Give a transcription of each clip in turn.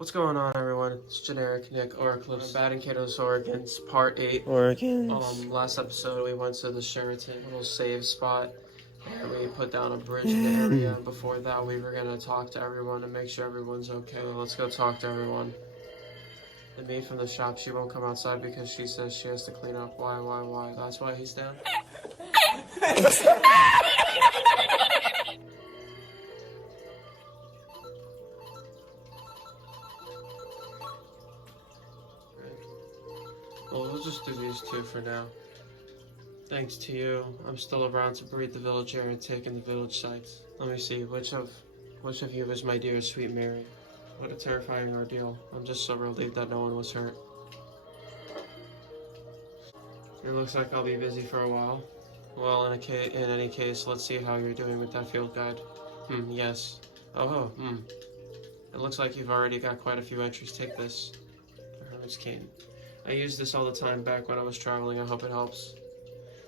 What's going on, everyone? It's Generic Nick Oraclips. Baten, Kaitos, Oregon's Part 8. Last episode we went to the Sheraton little save spot and we put down a bridge in the area. Before that, we were gonna talk to everyone and make sure everyone's okay. Let's go talk to everyone. The maid from the shop, she won't come outside because she says she has to clean up. Why? That's why he's down? Well, we'll just do these two for now. Thanks to you, I'm still around to breed the village air and take in the village sights. Let me see, which of you is my dear sweet Mary? What a terrifying ordeal. I'm just so relieved that no one was hurt. It looks like I'll be busy for a while. Well, in any case, let's see how you're doing with that field guide. Yes. It looks like you've already got quite a few entries. Take this. The Hermit's Cane. I used this all the time back when I was traveling. I hope it helps.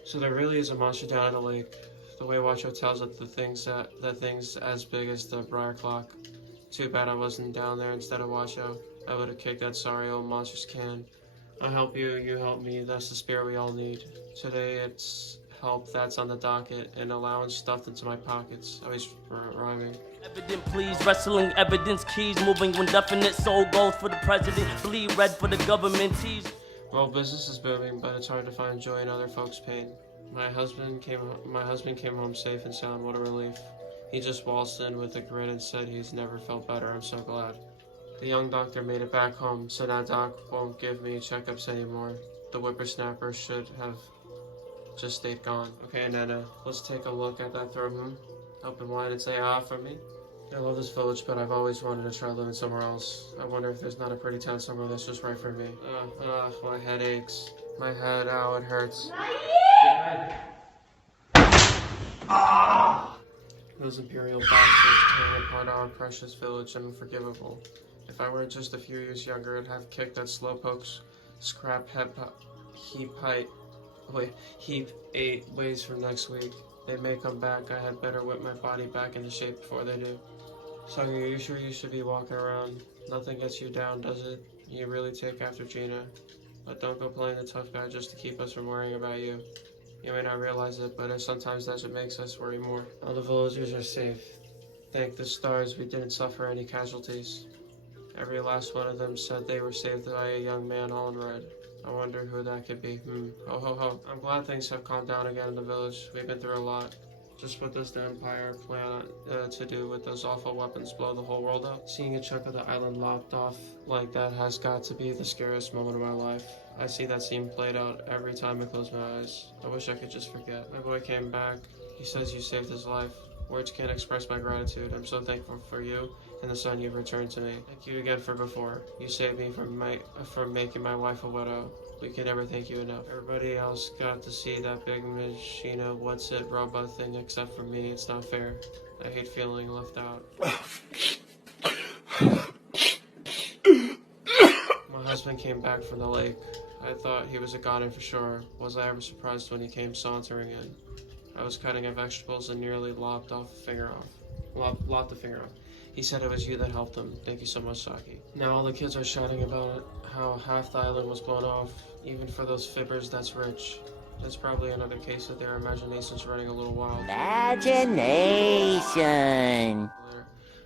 So there really is a monster down in the lake. The way Watcho tells it, the thing's as big as the Briar Clock. Too bad I wasn't down there instead of Watcho. I would have kicked that sorry old monster's can. I help you, you help me. That's the spirit we all need. Today it's help that's on the docket, and allowance stuffed into my pockets. Always rhyming. Evident please, wrestling evidence keys, moving when definite soul goes for the president, bleed red for the government tease. Well, business is booming, but it's hard to find joy in other folks' pain. My husband came home safe and sound. What a relief. He just waltzed in with a grin and said he's never felt better. I'm so glad. The young doctor made it back home, so now Doc won't give me checkups anymore. The whippersnapper should have just stayed gone. Okay, Nana, let's take a look at that throat, Open wide and say ah for me. I love this village, but I've always wanted to try living somewhere else. I wonder if there's not a pretty town somewhere that's just right for me. My head aches. My head, ow, it hurts. Those imperial bastards tearing apart our precious village, unforgivable. If I were just a few years younger, I'd have kicked that slowpoke's scrap heap 8 ways from next week. They may come back. I had better whip my body back into shape before they do. So are you sure you should be walking around? Nothing gets you down, does it? You really take after Gina. But don't go playing the tough guy just to keep us from worrying about you. You may not realize it, but sometimes that's what makes us worry more. All the villagers are safe. Thank the stars we didn't suffer any casualties. Every last one of them said they were saved by a young man all in red. I wonder who that could be. Ho ho ho. I'm glad things have calmed down again in the village. We've been through a lot. Just what does the Empire plan to do with those awful weapons? Blow the whole world up? Seeing a chunk of the island lopped off like that has got to be the scariest moment of my life. I see that scene played out every time I close my eyes. I wish I could just forget. My boy came back. He says you saved his life. Words can't express my gratitude. I'm so thankful for you and the son you've returned to me. Thank you again for before. You saved me from making my wife a widow. We can never thank you enough. Everybody else got to see that big machina robot thing except for me. It's not fair. I hate feeling left out. My husband came back from the lake. I thought he was a goner for sure. Was I ever surprised when he came sauntering in? I was cutting up vegetables and nearly lopped the finger off. He said it was you that helped him. Thank you so much, Saki. Now all the kids are shouting about it, how half the island was blown off. Even for those fibbers, that's rich. That's probably another case of their imaginations running a little wild. Imagination!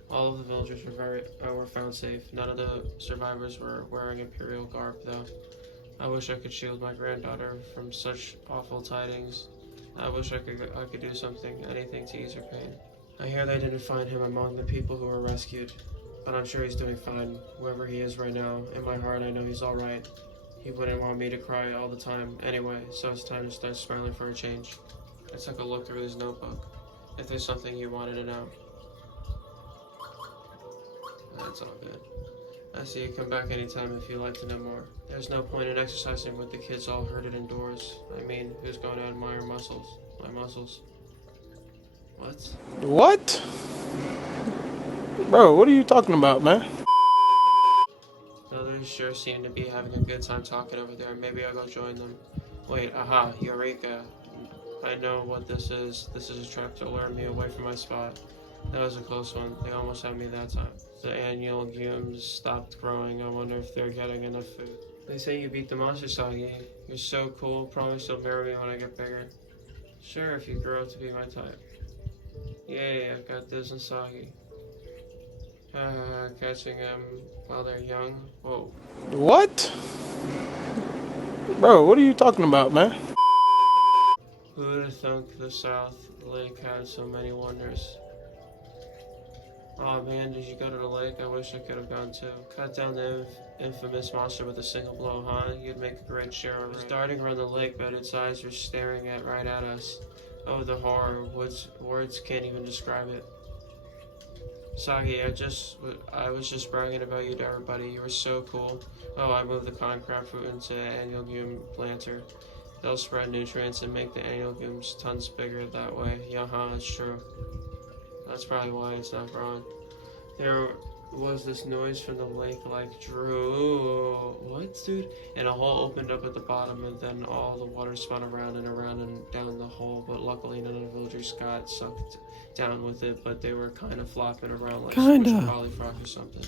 All of the villagers were found safe. None of the survivors were wearing imperial garb, though. I wish I could shield my granddaughter from such awful tidings. I wish I could do something, anything to ease her pain. I hear they didn't find him among the people who were rescued, but I'm sure he's doing fine, wherever he is right now. In my heart, I know he's alright. He wouldn't want me to cry all the time anyway, so it's time to start smiling for a change. I took a look through his notebook. If there's something you wanted to know. That's all good. I see you come back anytime if you'd like to know more. There's no point in exercising with the kids all herded indoors. I mean, who's going to admire muscles? My muscles. What? What? Bro, what are you talking about, man? The others sure seem to be having a good time talking over there. Maybe I'll go join them. Wait, aha, Eureka. I know what this is. This is a trap to lure me away from my spot. That was a close one. They almost had me that time. the annual legumes stopped growing. I wonder if they're getting enough food. They say you beat the monster, Sagi. You're so cool. Promise you'll marry me when I get bigger. Sure, if you grow up to be my type. Yay, I've got this and Sagi. Catching them while they're young. Whoa. What? Bro, what are you talking about, man? Who would have thunk the South Lake had so many wonders? Oh man, did you go to the lake? I wish I could have gone too. Cut down the infamous monster with a single blow, huh? You'd make a great sheriff. He's darting around the lake, but its eyes were staring right at us. Oh, the horror. Words can't even describe it. Sagi, I was just bragging about you to everybody. You were so cool. Oh, I moved the concrete fruit into an annual legume planter. They'll spread nutrients and make the annual legumes tons bigger that way. Yeah, it's true. That's probably why it's not growing. There was this noise from the lake like, Drew, what, dude? And a hole opened up at the bottom, and then all the water spun around and down the hole. But luckily, none of the villagers got sucked down with it, but they were kind of flopping around like squished polyfrock or something.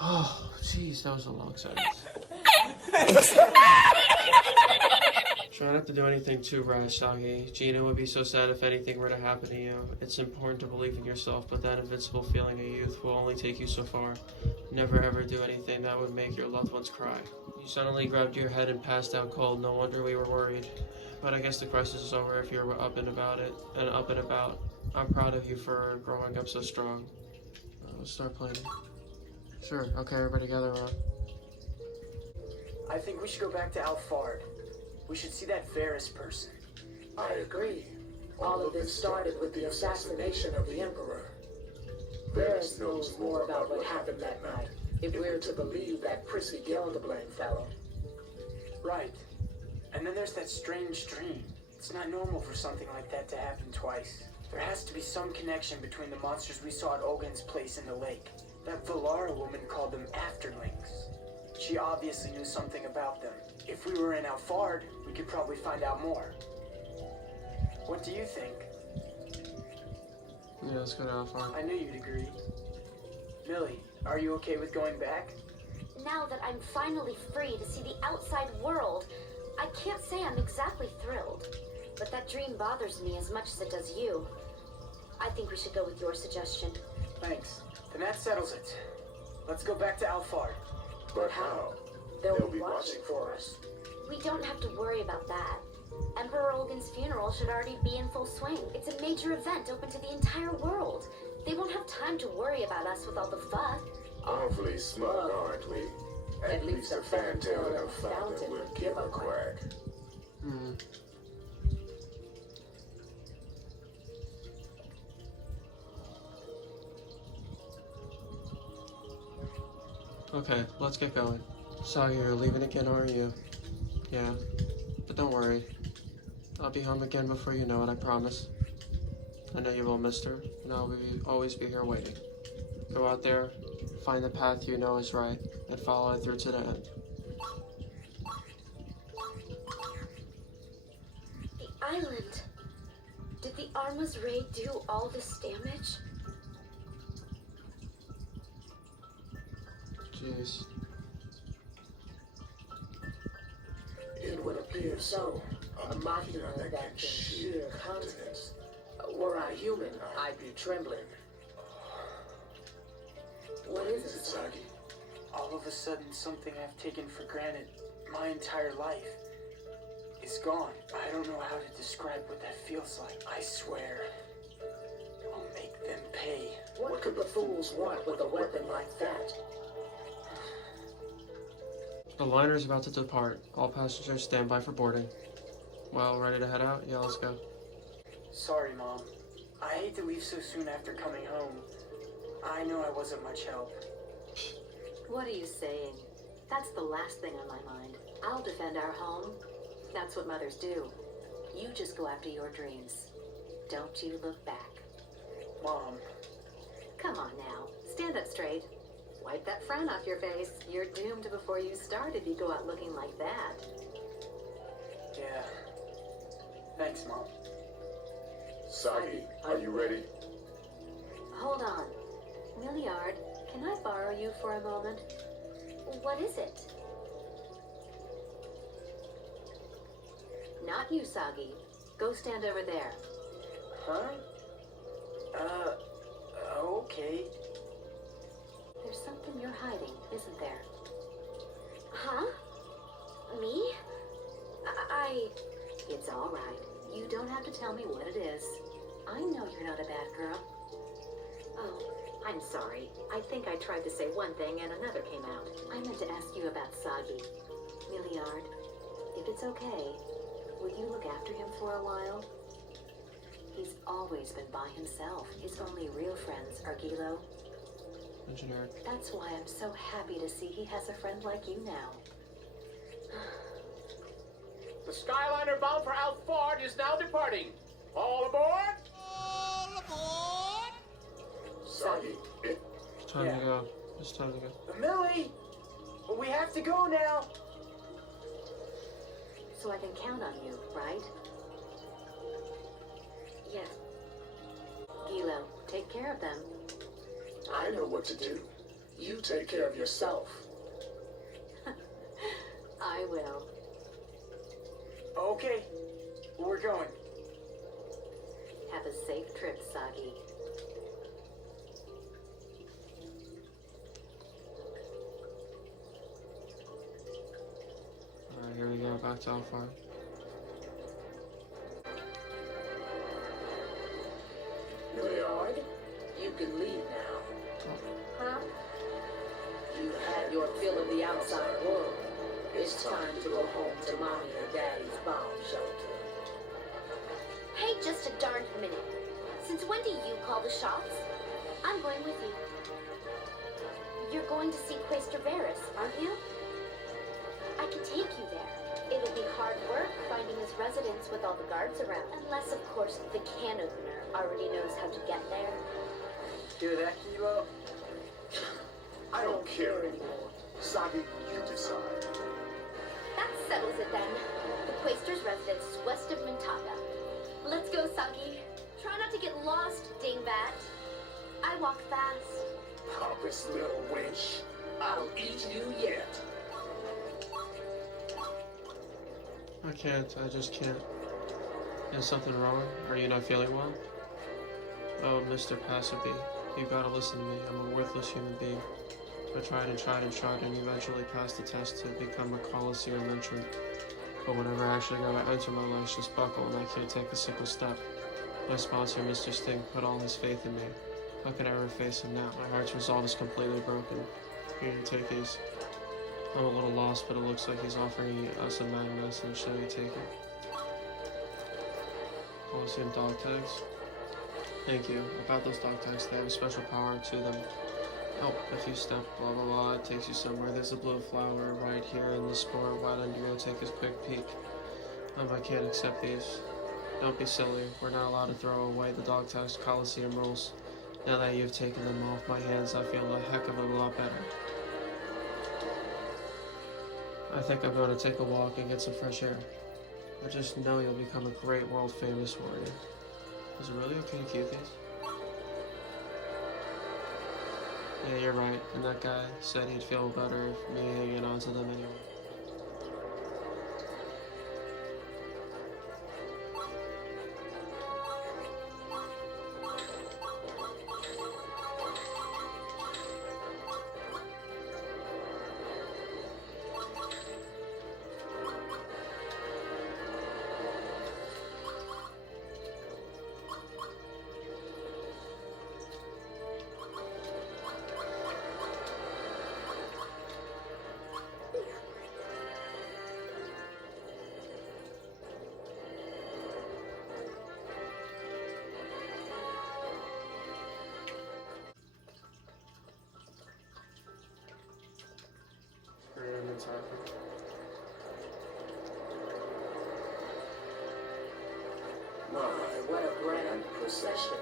Oh, jeez, that was a long sentence. Try not to do anything too rash, Sagi. Gina would be so sad if anything were to happen to you. It's important to believe in yourself, but that invincible feeling of youth will only take you so far. Never ever do anything that would make your loved ones cry. You suddenly grabbed your head and passed out cold. No wonder we were worried. But I guess the crisis is over if you're up and about. I'm proud of you for growing up so strong. Let's start playing. Sure, okay, everybody gather around. I think we should go back to Alfard. We should see that Varys person. I agree. All of this started with the assassination of the Emperor. Varys knows more about what happened that night, if we're to believe that prissy Gelderblame fellow. Right. And then there's that strange dream. It's not normal for something like that to happen twice. There has to be some connection between the monsters we saw at Ogun's place in the lake. That Valara woman called them afterlings. She obviously knew something about them. If we were in Alfard, we could probably find out more. What do you think? Yeah, let's go to Alfard. I knew you'd agree. Millie, are you okay with going back? Now that I'm finally free to see the outside world, I can't say I'm exactly thrilled. But that dream bothers me as much as it does you. I think we should go with your suggestion. Thanks. Then that settles it. Let's go back to Alfard. But how? They'll be watching for us. We don't have to worry about that. Emperor Olgin's funeral should already be in full swing. It's a major event open to the entire world. They won't have time to worry about us with all the fuss. Awfully smug, aren't we? At least a fantail and a fountain would give a quack. Okay, let's get going. Sagi, you're leaving again, aren't you? Yeah, but don't worry. I'll be home again before you know it, I promise. I know you will, mister, and I'll always be here waiting. Go out there, find the path you know is right, and follow it through to the end. The island. Did the Arma's raid do all this damage? Jeez. It would appear so. A machina that can sheer continents. Were I human, I'd be trembling. What is it, Sagi? All of a sudden, something I've taken for granted my entire life is gone. I don't know how to describe what that feels like. I swear, I'll make them pay. What could the fools want with a weapon like that? The liner is about to depart. All passengers stand by for boarding. Well, ready to head out? Yeah, let's go. Sorry, Mom. I hate to leave so soon after coming home. I know I wasn't much help. What are you saying? That's the last thing on my mind. I'll defend our home. That's what mothers do. You just go after your dreams. Don't you look back. Mom. Come on now. Stand up straight. Wipe that frown off your face. You're doomed before you start if you go out looking like that. Yeah. Thanks, Mom. Sagi, are you ready? Hold on. Milliard, Can I borrow you for a moment? What is it? Not you, Sagi. Go stand over there. Huh? Okay. There's something you're hiding, isn't there? Huh? Me? I... It's all right. You don't have to tell me what it is. I know you're not a bad girl. Oh, I'm sorry. I think I tried to say one thing and another came out. I meant to ask you about Sagi. Milliard, if it's okay, would you look after him for a while? He's always been by himself. His only real friends are Gilo. Engineer. That's why I'm so happy to see he has a friend like you now. The Skyliner bound for Alford is now departing. All aboard! Soggy. Time Yeah. to go. It's time to go. Millie! We have to go now! So I can count on you, right? Yes. Gilo, take care of them. I know what to do. You take care of yourself. I will. Okay, we're going. Have a safe trip, Sagi. Alright, here we go. Back to Alpha. Milliard, you can leave now. Huh? You had your fill of the outside world. It's time to go home to mommy and daddy's bomb shelter. Hey, just a darn minute. Since when do you call the shots? I'm going with you. You're going to see Quaestor Varys, aren't you? I can take you there. It'll be hard work finding his residence with all the guards around. Unless, of course, the can opener already knows how to get there. Hear that, Kilo? I don't care anymore. Sagi, you decide. That settles it then. The Quaestor's residence is west of Mintaka. Let's go, Sagi. Try not to get lost, dingbat. I walk fast. Pompous little wench. I'll eat you yet. I can't. I just can't. Is something wrong? Are you not feeling well? Oh, Mr. Passerby, you gotta listen to me. I'm a worthless human being. I tried and tried and tried and eventually passed the test to become a Coliseum entrant. But whenever I actually gotta enter, my legs just buckle and I can't take a single step. My sponsor, Mr. Sting, put all his faith in me. How can I ever face him now? My heart's resolve is completely broken. Here, take these. I'm a little lost, but it looks like he's offering us a mad message. Shall we take it? Coliseum dog tags. Thank you. About those dog tags, they have a special power to them. Oh, if you step, blah blah blah, it takes you somewhere. There's a blue flower right here in the spore. Why don't you go take a quick peek? I can't accept these. Don't be silly. We're not allowed to throw away the dog tags Coliseum rules. Now that you've taken them off my hands, I feel a heck of a lot better. I think I'm going to take a walk and get some fresh air. I just know you'll become a great world famous warrior. Is it really okay to keep these? Yeah, you're right. And that guy said he'd feel better if me hanging on to them anyway. My, what a grand procession.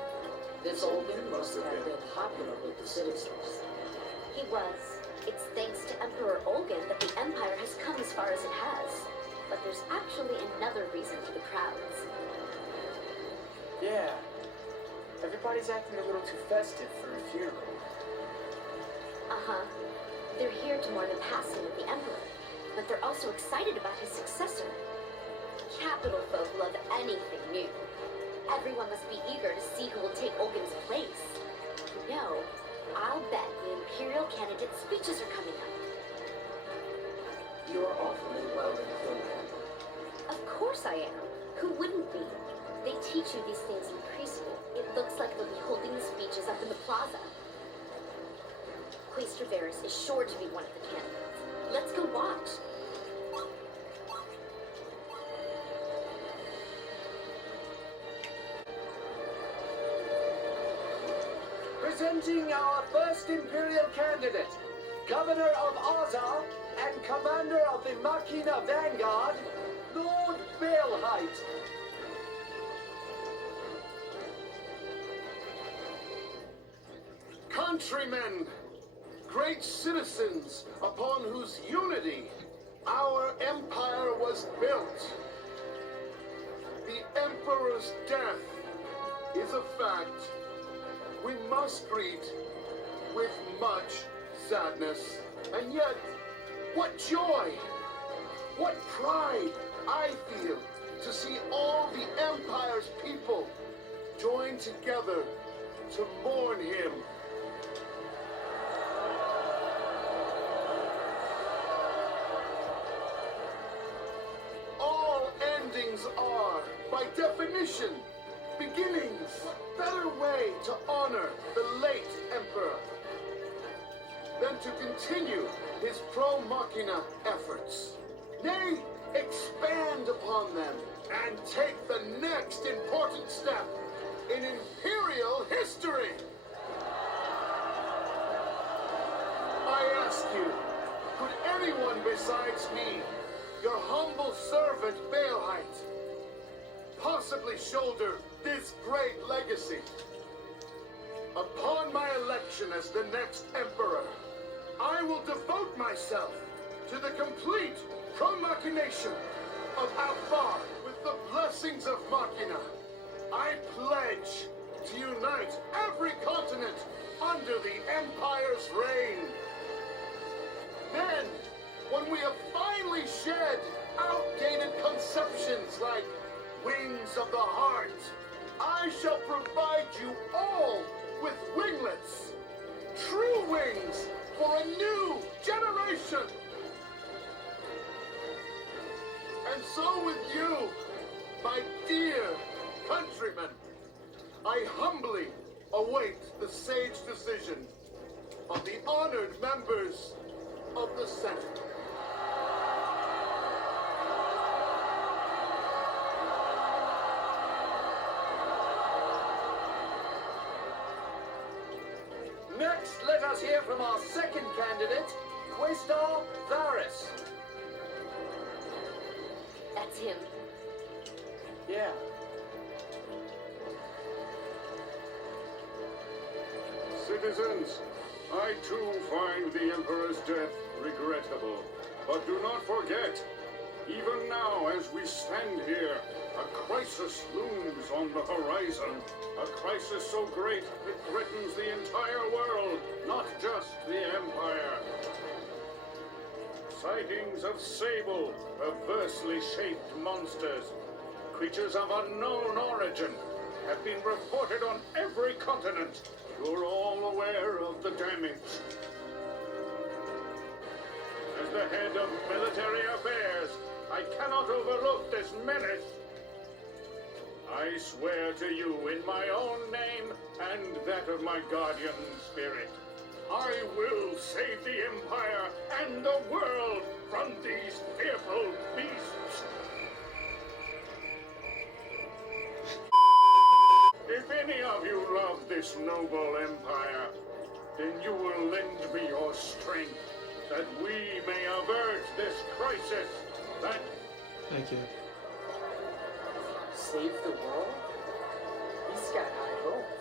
This Olgan must have been popular with the citizens. He was. It's thanks to Emperor Olgan that the Empire has come as far as it has. But there's actually another reason for the crowds. Yeah. Everybody's acting a little too festive for a funeral. Uh-huh. They're here to mourn the passing of the Emperor, but they're also excited about his successor. Capital folk love anything new. Everyone must be eager to see who will take Olgan's place. You know, I'll bet the Imperial candidate's speeches are coming up. You're awfully well informed. Of course I am. Who wouldn't be? They teach you these things in preschool. It looks like they'll be holding the speeches up in the plaza. Quaestor Varys is sure to be one of the candidates. Let's go watch. Presenting our first Imperial candidate, Governor of Azar and Commander of the Machina Vanguard, Lord Baelheit. Countrymen, great citizens upon whose unity our empire was built. The Emperor's death is a fact we must greet with much sadness. And yet, what joy, what pride I feel to see all the Empire's people join together to mourn him. All endings are, by definition, beginnings. Better way to honor the late Emperor than to continue his pro machina efforts. Nay, expand upon them and take the next important step in Imperial history. I ask you, could anyone besides me, your humble servant Baelheit, possibly shoulder this great legacy? Upon my election as the next Emperor, I will devote myself to the complete pro-machination of Alfar. With the blessings of Machina, I pledge to unite every continent under the Empire's reign. Then, when we have finally shed outdated conceptions like wings of the heart, I shall provide you all with winglets, true wings for a new generation. And so with you, my dear countrymen, I humbly await the sage decision of the honored members of the Senate. Next, let us hear from our second candidate, Quaestor Varys. That's him. Yeah. Citizens, I too find the Emperor's death regrettable. But do not forget, even now as we stand here, a crisis looms on the horizon. A crisis so great it threatens the entire world, not just the Empire. Sightings of sable, perversely shaped monsters, creatures of unknown origin, have been reported on every continent. You're all aware of the damage. As the head of military affairs, I cannot overlook this menace. I swear to you in my own name and that of my guardian spirit, I will save the Empire and the world from these fearful beasts. If any of you love this noble Empire, then you will lend me your strength, that we may avert this crisis, that... Thank you. Save the world? He's got high hopes.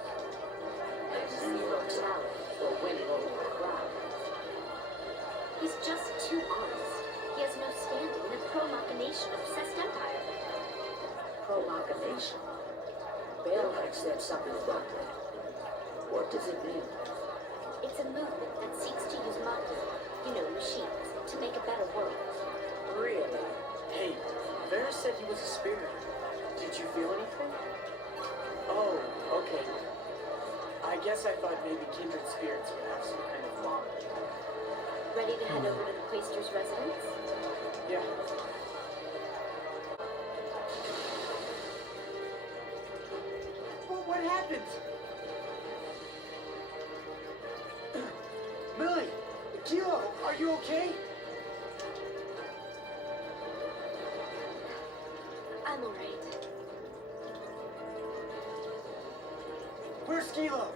And zero talent for winning over the crowd. He's just too honest. He has no standing in the pro-machination obsessed empire. Pro-machination? Baelheit said something about that. What does it mean? It's It's a movement that seeks to use machines, to make a better world. Really? Hey, Vera said he was a spirit. Did you feel anything? Oh, okay. I guess I thought maybe kindred spirits would have some kind of bond. Ready to head over to the Quaestor's residence? Yeah. What happened? Millie! Kilo, are you okay? I'm alright. Where's Kilo?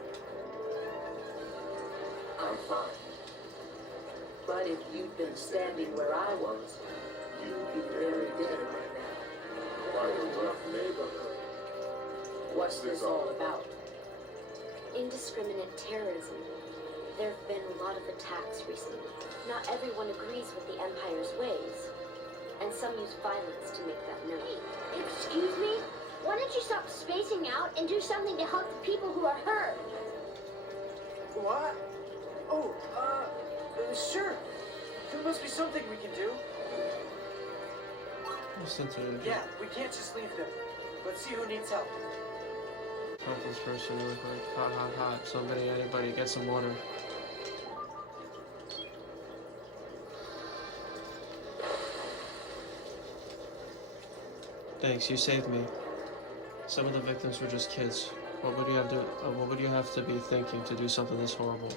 I'm fine. But if you'd been standing where I was, you'd be very dead right now. Quite a rough neighborhood. What's this all about? Indiscriminate terrorism. There have been a lot of attacks recently. Not everyone agrees with the Empire's ways, and some use violence to make that known. Excuse me? Why don't you stop spacing out and do something to help the people who are hurt? What? Oh, sure. There must be something we can do. Yeah, we can't just leave them. Let's see who needs help. Help this person real quick. Hot, hot, hot. Somebody, anybody, get some water. Thanks, you saved me. Some of the victims were just kids. What would you have to be thinking to do something this horrible?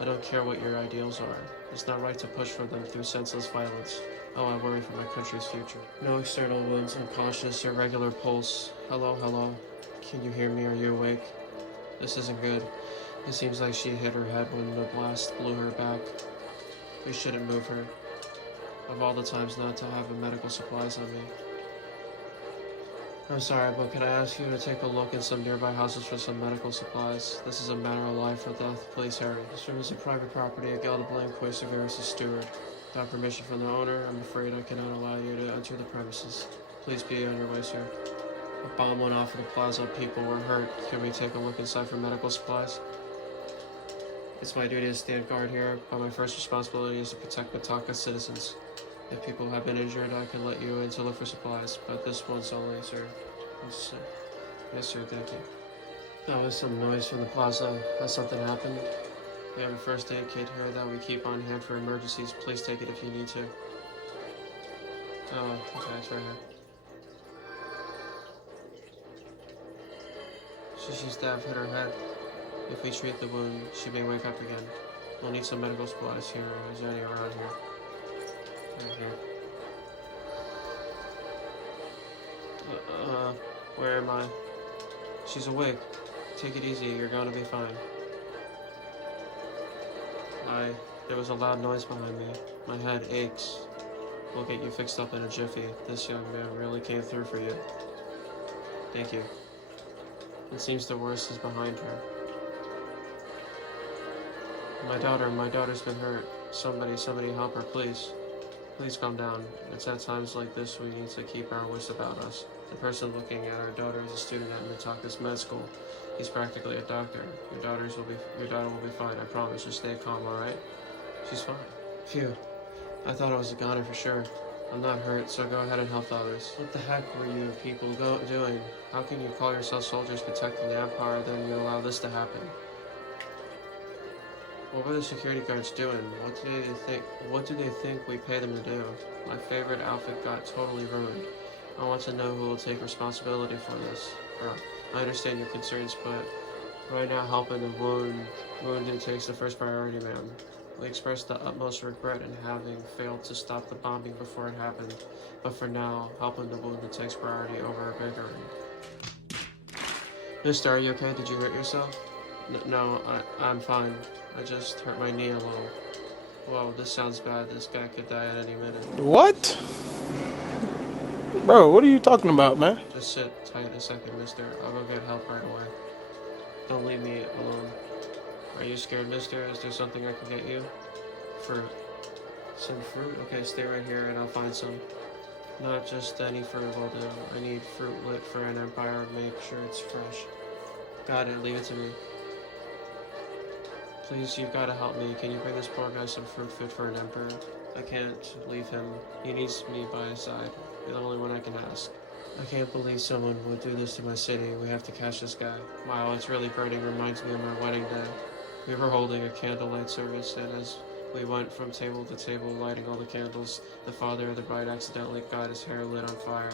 I don't care what your ideals are. It's not right to push for them through senseless violence. Oh, I worry for my country's future. No external wounds, unconscious, irregular pulse. Hello, hello. Can you hear me? Are you awake? This isn't good. It seems like she hit her head when the blast blew her back. We shouldn't move her. Of all the times not to have medical supplies on me. I'm sorry, but can I ask you to take a look in some nearby houses for some medical supplies? This is a matter of life or death. Please hurry. This room is a private property of Gelderblane Quaestor steward. Without permission from the owner, I'm afraid I cannot allow you to enter the premises. Please be on your way, sir. A bomb went off in the plaza. People were hurt. Can we take a look inside for medical supplies? It's my duty to stand guard here, but my first responsibility is to protect Mitaka's citizens. If people have been injured, I can let you in to look for supplies, but this once only, sir. Yes, sir, thank you. That was some noise from the plaza. Has something happened? We have a first aid kit here that we keep on hand for emergencies. Please take it if you need to. Oh, okay, it's right here. She staff hit her head. If we treat the wound, she may wake up again. We'll need some medical supplies here. Is there any around here? Right here. Where am I? She's awake. Take it easy. You're gonna be fine. There was a loud noise behind me. My head aches. We'll get you fixed up in a jiffy. This young man really came through for you. Thank you. It seems the worst is behind her. My daughter's been hurt. Somebody help her, please. Please calm down. It's at times like this we need to keep our wits about us. The person looking at our daughter is a student at Mitaka's med school. He's practically a doctor. Your daughter will be fine, I promise. Just stay calm, alright? She's fine. Phew. I thought I was a goner for sure. I'm not hurt, so go ahead and help others. What the heck were you people doing? How can you call yourselves soldiers protecting the Empire, then you allow this to happen? What were the security guards doing? What do they think we pay them to do? My favorite outfit got totally ruined. I want to know who will take responsibility for this. I understand your concerns, but right now helping the wounded takes the first priority, ma'am. We express the utmost regret in having failed to stop the bombing before it happened, but for now, helping the wounded takes priority over bickering. Mister, are you okay? Did you hurt yourself? No, I'm fine. I just hurt my knee a little. Whoa, this sounds bad. This guy could die at any minute. What? Bro, what are you talking about, man? Just sit tight a second, mister. I'll go get help right away. Don't leave me alone. Are you scared, mister? Is there something I can get you? Fruit. Some fruit? Okay, stay right here and I'll find some. Not just any fruit will do. I need fruit lit for an empire. Make sure it's fresh. Got it. Leave it to me. Please, you've got to help me. Can you bring this poor guy some fruit fit for an emperor? I can't leave him. He needs me by his side. You're the only one I can ask. I can't believe someone would do this to my city. We have to catch this guy. Wow, it's really burning. Reminds me of my wedding day. We were holding a candlelight service, and as we went from table to table lighting all the candles, the father of the bride accidentally got his hair lit on fire.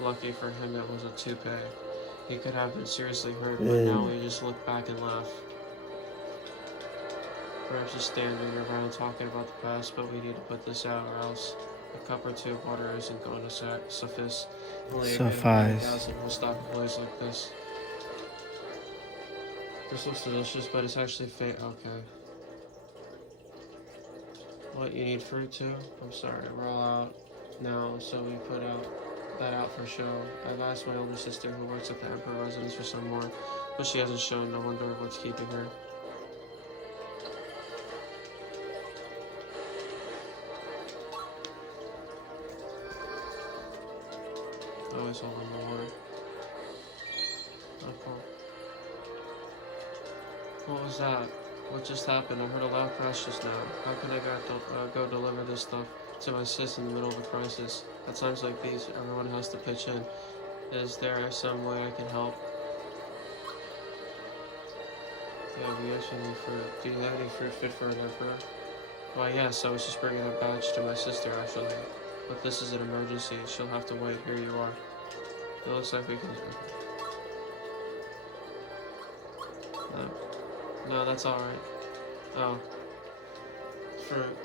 Lucky for him, it was a toupee. He could have been seriously hurt, but now we just look back and laugh. We're just standing around talking about the past, but we need to put this out, or else a cup or two of water isn't going to suffice. Only a good 1,000 will stop a place like this. This looks delicious, but it's actually fake. Okay. What, you need fruit too? I'm sorry, we're all out now, so we put that out for show. I've asked my older sister who works at the Emperor residence for some more, but she hasn't shown. No wonder what's keeping her. Always hold on the water. Oh, cool. What was that? What just happened? I heard a loud crash just now. How can I go deliver this stuff to my sis in the middle of a crisis? At times like these, everyone has to pitch in. Is there some way I can help? Yeah, we actually need fruit. Do you have any fruit fit for an emperor? Why, yes, I was just bringing a badge to my sister, actually. But this is an emergency. She'll have to wait. Here you are. It looks like we can... No, that's alright. Oh. Fruit.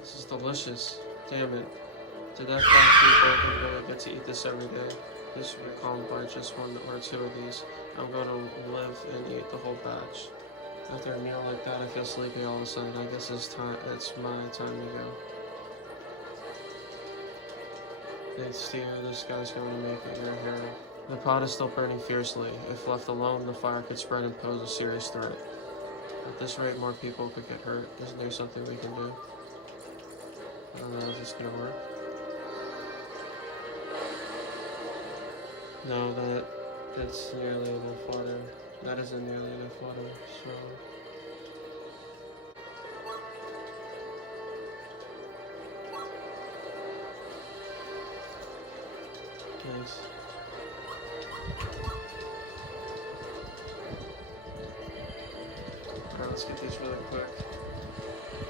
This is delicious. Damn it. Did that fat people really get to eat this every day? This would be calmed by just one or two of these. I'm going to live and eat the whole batch. After a meal like that, I feel sleepy all of a sudden. I guess it's my time to go. Thanks to you, this guy's going to make it your hero. The pot is still burning fiercely. If left alone, the fire could spread and pose a serious threat. At this rate, more people could get hurt. Isn't there something we can do? I don't know, is this gonna work? No, that's nearly enough water. That isn't nearly enough water, so... Nice. Alright, let's get these really quick.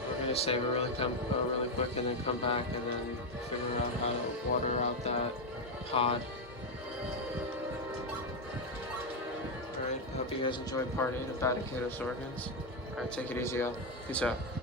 We're gonna save it really quick and then come back and then figure out how to water out that pod. Alright, hope you guys enjoyed part 8 of Baten Kaitos organs. Alright, take it easy, y'all. Peace out.